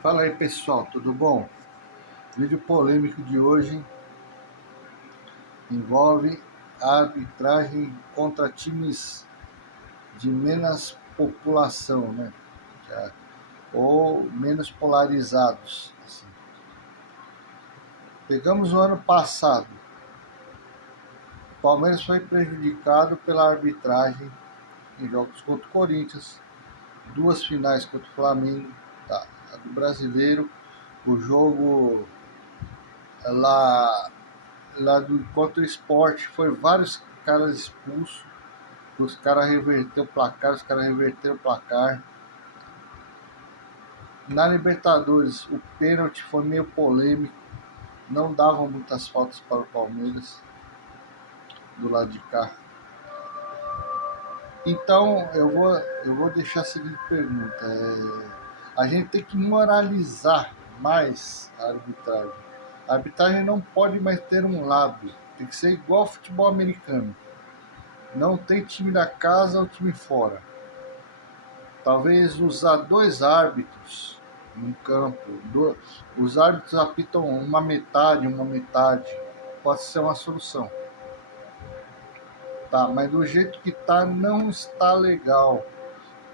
Fala aí pessoal, tudo bom? Vídeo polêmico de hoje envolve a arbitragem contra times de menos população, né? Ou menos polarizados. Assim. Pegamos o ano passado, o Palmeiras foi prejudicado pela arbitragem em jogos contra o Corinthians, duas finais contra o Flamengo, tá? A do Brasileiro, o jogo lá contra o Sport, foi vários caras expulsos, os caras reverteram o placar, os caras reverteram o placar. Na Libertadores, o pênalti foi meio polêmico, não davam muitas faltas para o Palmeiras, do lado de cá. Então, eu vou deixar a seguinte pergunta. A gente tem que moralizar mais a arbitragem. A arbitragem não pode mais ter um lado, tem que ser igual ao futebol americano. Não tem time da casa ou time fora. Talvez usar dois árbitros no campo. Os árbitros apitam uma metade. Pode ser uma solução. Tá, mas do jeito que tá, não está legal.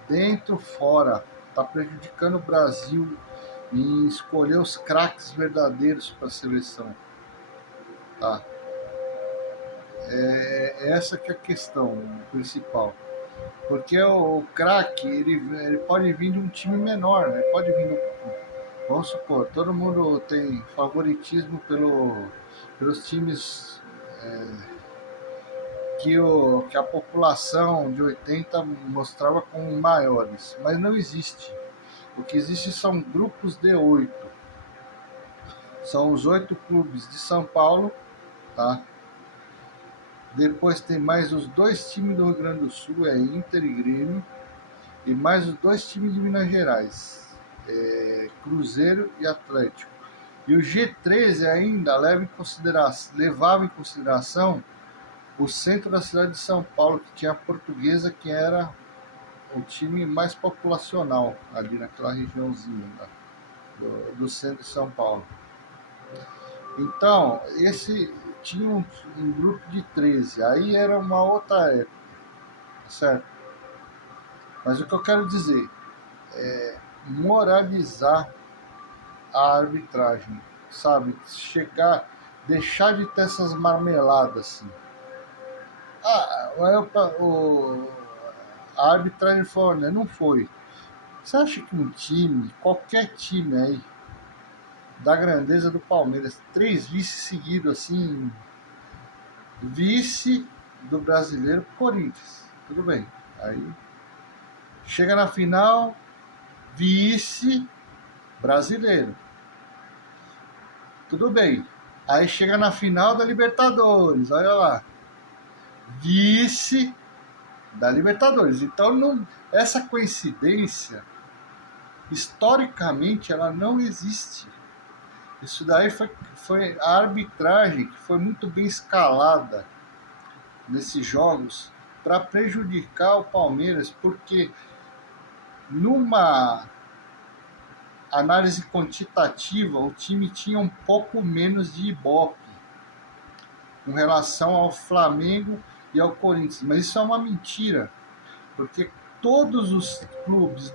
Dentro, fora. Tá prejudicando o Brasil em escolher os craques verdadeiros para a seleção. Tá? Essa que é a questão principal. Porque o craque, ele pode vir de um time menor, né? Pode vir vamos supor, todo mundo tem favoritismo pelos times que a população de 80 mostrava como maiores, mas não existe. O que existe são grupos de 8. São os 8 clubes de São Paulo, tá? Depois tem mais os 2 times do Rio Grande do Sul, Inter e Grêmio, e mais os 2 times de Minas Gerais, Cruzeiro e Atlético. E o G13 ainda levava em consideração o centro da cidade de São Paulo, que tinha a Portuguesa, que era o time mais populacional ali naquela regiãozinha, né, do centro de São Paulo. Então, esse tinha um grupo de 13, aí era uma outra época, certo? Mas o que eu quero dizer é moralizar a arbitragem, sabe? Deixar de ter essas marmeladas assim. A arbitragem falou, né? Não foi. Você acha que um time, qualquer time aí, da grandeza do Palmeiras, 3 vices seguidos assim, vice do Brasileiro Corinthians, tudo bem. Aí chega na final, vice brasileiro, tudo bem. Aí chega na final da Libertadores, olha lá, vice da Libertadores. Então, não, essa coincidência, historicamente, ela não existe. Isso daí foi a arbitragem que foi muito bem escalada nesses jogos para prejudicar o Palmeiras, porque numa análise quantitativa o time tinha um pouco menos de ibope com relação ao Flamengo e ao Corinthians, mas isso é uma mentira, porque todos os clubes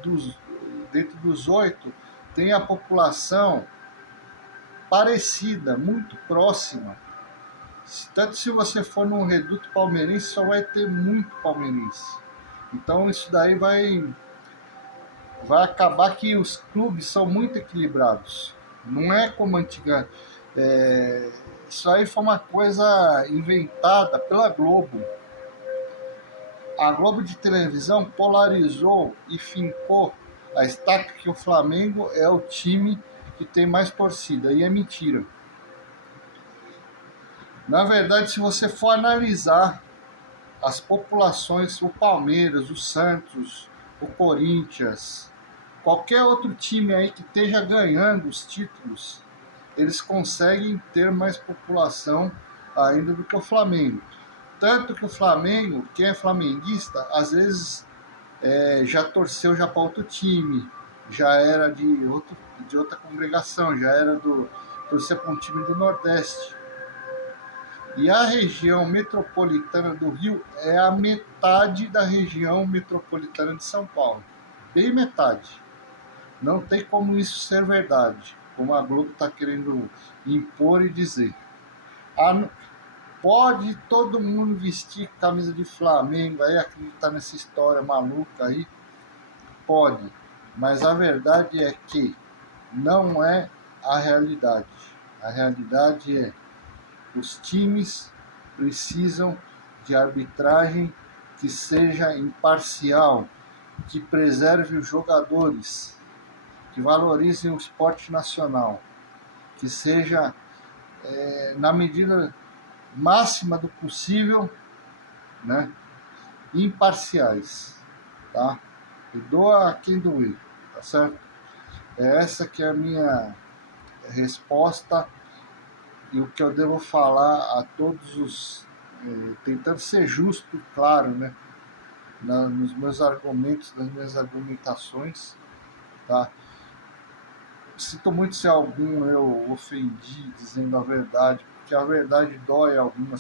dentro dos 8 têm a população parecida, muito próxima. Tanto se você for num reduto palmeirense, só vai ter muito palmeirense. Então isso daí vai acabar que os clubes são muito equilibrados. Não é como antiga. Isso aí foi uma coisa inventada pela Globo. A Globo de televisão polarizou e fincou a estaca que o Flamengo é o time que tem mais torcida. E é mentira. Na verdade, se você for analisar as populações, o Palmeiras, o Santos, o Corinthians, qualquer outro time aí que esteja ganhando os títulos, eles conseguem ter mais população ainda do que o Flamengo. Tanto que o Flamengo, quem é flamenguista, às vezes já torceu já para outro time, já era de outra congregação, já era torcer para um time do Nordeste. E a região metropolitana do Rio é a metade da região metropolitana de São Paulo. Bem metade. Não tem como isso ser verdade, como a Globo está querendo impor e dizer. Pode todo mundo vestir camisa de Flamengo, aí acreditar nessa história maluca aí? Pode. Mas a verdade é que não é a realidade. A realidade é os times precisam de arbitragem que seja imparcial, que preserve os jogadores, que valorizem o esporte nacional, que seja, na medida máxima do possível, né, imparciais, tá? E doa a quem doer, tá certo? É essa que é a minha resposta e o que eu devo falar a todos os... tentando ser justo, claro, né? Nos meus argumentos, nas minhas argumentações, tá? Sinto muito se algum eu ofendi dizendo a verdade, porque a verdade dói a algumas